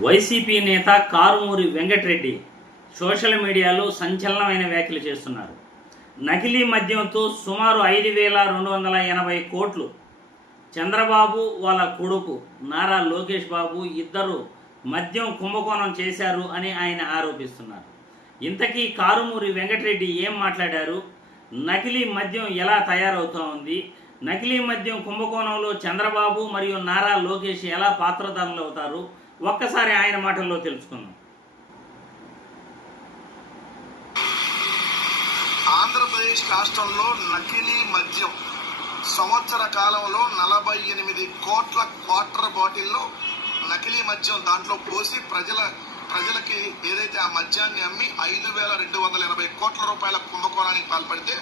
YCP నేత Karumuri Venkatareddy social మీడియాలో సంచలనమైన వ్యాఖ్యలు చేస్తున్నారు. నకిలీ మద్యంతో సుమారు ఐదు వేల రెండు వందల ఎనభై కోట్లు. చంద్రబాబు వాళ్ళ కొడుకు నారా లోకేష్ బాబు ఇద్దరు మద్యం కుంభకోణం చేశారు అని ఆయన ఆరోపిస్తున్నారు. ఇంతకీ కారుమూరి వెంకటరెడ్డి ఏం మాట్లాడారు? నకిలీ మద్యం ఎలా తయారవుతూ ఉంది నకిలీ మద్యం కుంభకోణంలో చంద్రబాబు మరియు నారా లోకేష్ ఎలా పాత్రధారులు అవుతారు ఒక్కసారి ఆయన మాటల్లో తెలుసుకుందాం. ఆంధ్రప్రదేశ్ రాష్ట్రంలో నకిలీ మద్యం సంవత్సర కాలంలో నలభై ఎనిమిది కోట్ల క్వార్టర్ బాటిల్లో నకిలీ మద్యం దాంట్లో పోసి ప్రజల ప్రజలకి ఏదైతే ఆ మద్యాన్ని అమ్మి ఐదు వేల రెండు వందల ఎనభై కోట్ల రూపాయల కుంభకోణానికి పాల్పడితే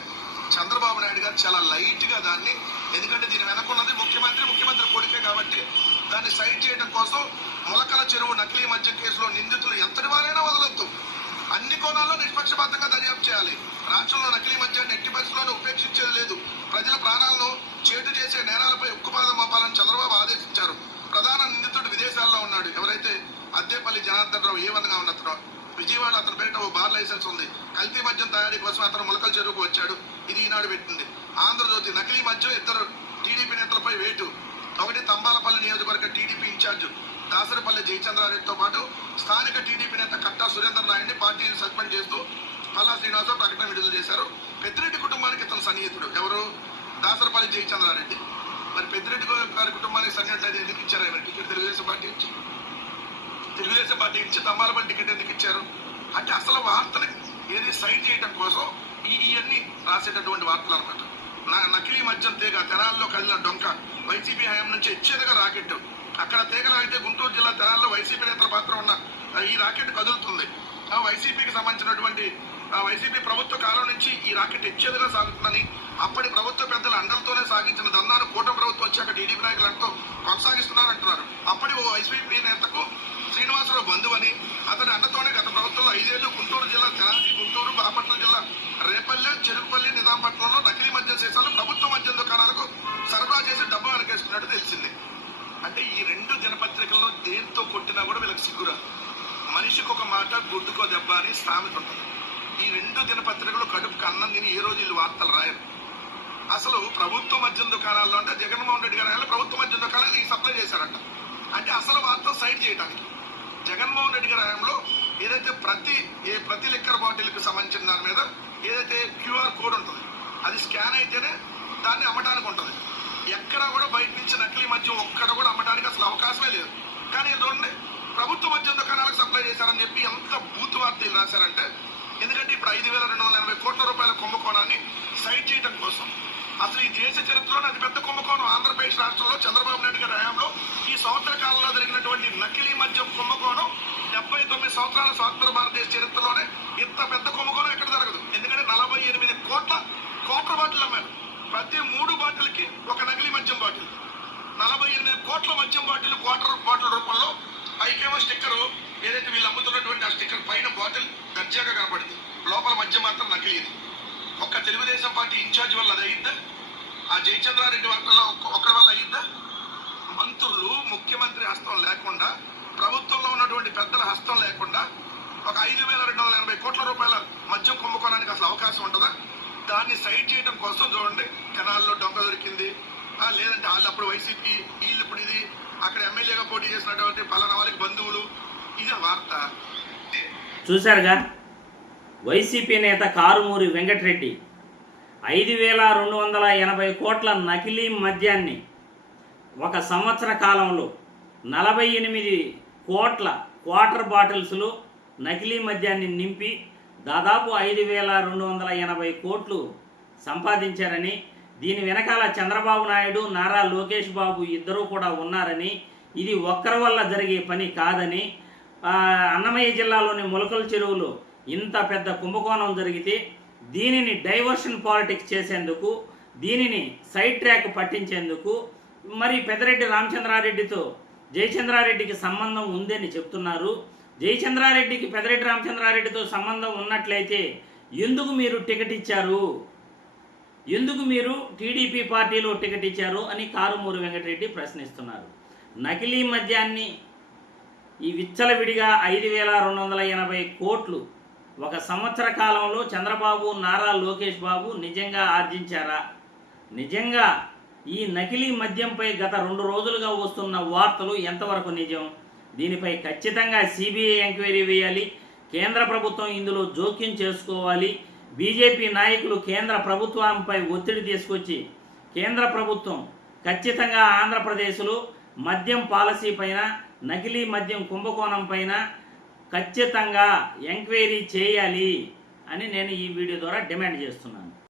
చంద్రబాబు నాయుడు గారు చాలా లైట్గా దాన్ని ఎందుకంటే దీని వెనకున్నది ముఖ్యమంత్రి ముఖ్యమంత్రి కొడుకే కాబట్టి దాన్ని సైడ్ చేయడం కోసం మొలకల చెరువు నకిలీ మద్యం కేసులో నిందితులు ఎంతటి వారైనా వదలొద్దు. అన్ని కోణాల్లో నిష్పక్షపాతంగా దర్యాప్తు చేయాలి. రాష్ట్రంలో నకిలీ మద్యాన్ని ఎట్టి పరిస్థితుల్లోనూ ఉపేక్షించేది లేదు. ప్రజల ప్రాణాలను చేటు చేసే నేరాలపై ఉక్కుపాదం మోపాలని చంద్రబాబు ఆదేశించారు. ప్రధాన నిందితుడు విదేశాల్లో ఉన్నాడు. ఎవరైతే అద్దేపల్లి జనార్దన్ రావు ఏ విధంగా ఉన్నతనో విజయవాడ అతని పేరిట ఓ బార్ లైసెన్స్ ఉంది. కల్తీ మద్యం తయారీ కోసం అతను మొలకల చెరువుకు వచ్చాడు. ఇది ఈనాడు పెట్టింది. ఆంధ్రజ్యోతి నకిలీ మద్యం ఇద్దరు టీడీపీ నేతలపై వేటు. ఒకటి తంబాలపల్లి నియోజకవర్గ టీడీపీ ఇన్ఛార్జ్. దాసరపల్లి జయచంద్రారెడ్డితో పాటు స్థానిక టీడీపీ నేత కట్టా సురేందర్ నాయుడిని పార్టీని సస్పెండ్ చేస్తూ పల్లా శ్రీనివాసరావు ప్రకటన విడుదల చేశారు. పెద్దిరెడ్డి కుటుంబానికి ఇతను సన్నిహితుడు. ఎవరు? దాసరపల్లి జయచంద్రారెడ్డి మరి పెద్దిరెడ్డి గారి కుటుంబానికి సన్నిహితుడు అయితే ఎందుకు ఇచ్చారు? ఆయన టికెట్ తెలుగుదేశం పార్టీ ఇచ్చి తెలుగుదేశం పార్టీ ఇచ్చి తమ్మాలపల్లి టికెట్ ఎందుకు ఇచ్చారు? అంటే అసలు వార్తలు ఏది సైన్ చేయడం కోసం ఈ ఇవన్నీ రాసేటటువంటి వార్తలు అనమాట నా నకిలీ మద్యం తీగ తెరాల్లో కదిలిన డొంక వైసీపీ హయాం నుంచి ఇచ్చేదిగా రాకెట్టు. అక్కడ తీగలు అయితే గుంటూరు జిల్లా తెనాల్లో వైసీపీ నేతల పాత్ర ఉన్న ఈ రాకెట్ కదులుతుంది. ఆ వైసీపీకి సంబంధించినటువంటి వైసీపీ ప్రభుత్వ కాలం నుంచి ఈ రాకెట్ ఇచ్చేదిగా సాగుతుందని అప్పటి ప్రభుత్వ పెద్దల అండలతోనే సాగించిన దందాను కూటమి ప్రభుత్వం వచ్చాక టీడీపీ నాయకులంటూ కొనసాగిస్తున్నారంటున్నారు. అప్పటి ఓ వైసీపీ నేతకు శ్రీనివాసరావు బంధువని అతని అండతోనే గత ప్రభుత్వంలో ఐదేళ్ళు గుంటూరు జిల్లా తెనాలి గుంటూరు బాపట్ల జిల్లా రేపల్లె చెరుకుపల్లి నిజాంపట్నంలో నకిలీ మద్యం సీసాలు ప్రభుత్వ మద్యం దుకాణాలకు సరఫరా చేసి డబ్బు వెనకేసుకున్నట్టు తెలిసింది. అంటే ఈ రెండు దినపత్రికల్లో దేంతో కొట్టినా కూడా వీళ్ళకి సిగ్గురా. మనిషికి ఒక మాట గుడ్డుకో దెబ్బ అని సామెత ఉంటుంది. ఈ రెండు దినపత్రికలు కడుపుకి అన్నం తిని ఏ రోజు వీళ్ళు వార్తలు రాయరు. అసలు ప్రభుత్వ మద్యం దుకాణాల్లో అంటే జగన్మోహన్ రెడ్డి గారు ప్రభుత్వ మద్యం దుకాణాలు ఈ సప్లై చేశారంట. అంటే అసలు వార్త సైడ్ చేయడానికి జగన్మోహన్ రెడ్డి గారి హయాంలో ఏదైతే ప్రతి ఏ ప్రతి లిక్కర్ బాటిల్కి సంబంధించిన దాని మీద ఏదైతే క్యూఆర్ కోడ్ ఉంటుంది అది స్కాన్ అయితేనే దాన్ని అమ్మటానికి ఉంటుంది. ఎక్కడ కూడా బయట నుంచి నకిలీ మద్యం ఒక్కడ కూడా అమ్మడానికి అసలు అవకాశమే లేదు. కానీ ఇది చూడండి ప్రభుత్వ మద్యం దుకాణాలకు సప్లై చేశారని చెప్పి ఎంత బూత్ వార్తలు రాశారంటే ఎందుకంటే ఇప్పుడు ఐదు వేల రెండు వందల ఎనభై కోట్ల రూపాయల కుంభకోణాన్ని సైడ్ చేయడం కోసం. అసలు ఈ దేశ చరిత్రలోనే అతిపెద్ద కుంభకోణం ఆంధ్రప్రదేశ్ రాష్ట్రంలో చంద్రబాబు నాయుడు గారి హయాంలో ఈ సంవత్సర కాలంలో జరిగినటువంటి నకిలీ మద్యం కుంభకోణం డెబ్బై తొమ్మిది సంవత్సరాల స్వాతంత్ర భారతదేశ చరిత్రలోనే ఇంత పెద్ద కుంభకోణం ఎక్కడ జరగదు ఎందుకంటే నలభై ఎనిమిది కోట్ల కోట్ల బాటిల్ అమ్మారు ప్రతి మూడు బాటిల్కి ఒక నకిలీ మద్యం బాటిల్ నలభై ఎనిమిది కోట్ల మద్యం బాటిల్ క్వార్టర్ బాటిల్ రూపంలో పైకేమో స్టిక్కర్ ఏదైతే వీళ్ళు అమ్ముతున్నటువంటి ఆ స్టిక్కర్ పైన బాటిల్ దర్జాగా కనపడింది లోపల మద్యం మాత్రం నకిలీది ఒక్క తెలుగుదేశం పార్టీ ఇన్ఛార్జ్ వల్ల అది అయ్యిందా ఆ జయచంద్రారెడ్డి వర్గంలో ఒక్కడి వల్ల అయ్యిందా మంత్రులు ముఖ్యమంత్రి హస్తం లేకుండా ప్రభుత్వంలో ఉన్నటువంటి పెద్దల హస్తం లేకుండా ఒక ఐదు వేల రెండు వందల ఎనభై కోట్ల రూపాయల మద్యం కుంభకోణానికి అసలు అవకాశం ఉంటుందా దాన్ని సైడ్ చేయడం కోసం చూడండి. కెనాల్లో డొంక దొరికింది. లేదంటే వాళ్ళు అప్పుడు వైసీపీ వీళ్ళు ఇప్పుడు ఇది అక్కడ ఎమ్మెల్యేగా పోటీ చేసినటువంటి పలానా వాళ్ళకి బంధువులు. ఇది వార్త. చూశారుగా? వైసీపీ నేత కారుమూరి వెంకటరెడ్డి ఐదు వేల రెండు వందల ఎనభై కోట్ల నకిలీ మద్యాన్ని ఒక సంవత్సర కాలంలో నలభై ఎనిమిది కోట్ల క్వార్టర్ బాటిల్స్లో నకిలీ మద్యాన్ని నింపి దాదాపు ఐదు వేల రెండు వందల ఎనభై కోట్లు సంపాదించారని దీని వెనకాల చంద్రబాబు నాయుడు నారా లోకేష్ బాబు ఇద్దరూ కూడా ఉన్నారని ఇది ఒక్కరి వల్ల జరిగే పని కాదని అన్నమయ్య జిల్లాలోని మొలకల చెరువులో ఇంత పెద్ద కుంభకోణం జరిగితే దీనిని డైవర్షన్ పాలిటిక్స్ చేసేందుకు దీనిని సైడ్ ట్రాక్ పట్టించేందుకు మరి పెద్దరెడ్డి రామచంద్రారెడ్డితో జయచంద్రారెడ్డికి సంబంధం ఉందని చెప్తున్నారు. జయచంద్రారెడ్డికి పెద్దరెడ్డి రామచంద్రారెడ్డితో సంబంధం ఉన్నట్లయితే ఎందుకు మీరు టికెట్ ఇచ్చారు? ఎందుకు మీరు టీడీపీ పార్టీలో టికెట్ ఇచ్చారు అని కారుమూరి వెంకటరెడ్డి ప్రశ్నిస్తున్నారు. నకిలీ మద్యాన్ని ఈ విచ్చలవిడిగా ఐదు వేల రెండు వందల ఎనభై కోట్లు ఒక సంవత్సర కాలంలో చంద్రబాబు నారా లోకేష్ బాబు నిజంగా ఆర్జించారా? నిజంగా ఈ నకిలీ మద్యంపై గత రెండు రోజులుగా వస్తున్న వార్తలు ఎంతవరకు నిజం? దీనిపై ఖచ్చితంగా సిబిఐ ఎంక్వైరీ వేయాలి. కేంద్ర ప్రభుత్వం ఇందులో జోక్యం చేసుకోవాలి. బీజేపీ నాయకులు కేంద్ర ప్రభుత్వంపై ఒత్తిడి తీసుకొచ్చి కేంద్ర ప్రభుత్వం ఖచ్చితంగా ఆంధ్రప్రదేశ్లో మద్యం పాలసీ పైన నకిలీ మద్యం కుంభకోణం పైన ఖచ్చితంగా ఎంక్వైరీ చేయాలి అని నేను ఈ వీడియో ద్వారా డిమాండ్ చేస్తున్నాను.